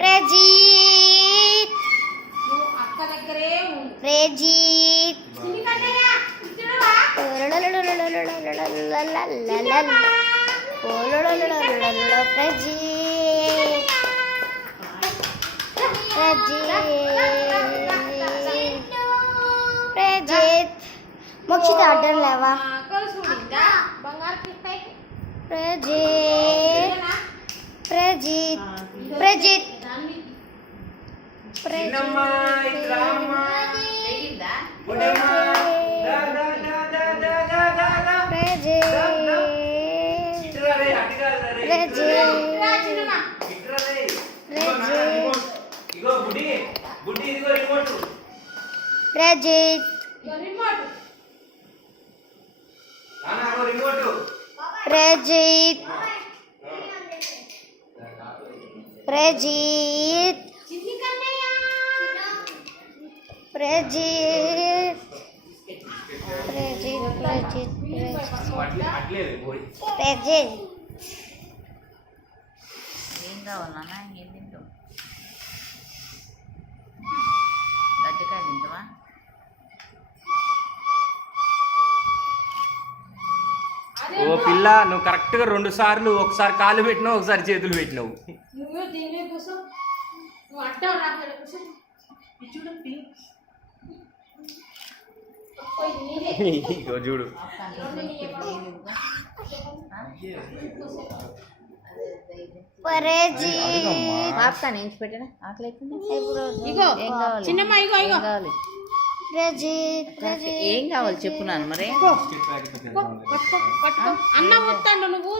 ప్రజీత్ ప్రజీత్ ప్రజీత్ Mokshita order లేవా ప్రజీత్ ప్రజీత్ ప్రజీత్ ప్రజీత్ ప్రజీత్ ప్రజీత్ ప్రజీత్ ప్రజీత్ ఏం కావాలన్నా ఏం తింటావు? గడ్డికాయ తింటావా? ఓ పిల్ల, నువ్వు కరెక్ట్గా 2 సార్లు, ఒకసారి కాళ్ళు పెట్టినావు, ఒకసారి చేతులు పెట్టినావు. ఇగో చూడు. ఏం కావాలి చెప్పు నాన్న. మరి అన్న పోతాడు నువ్వు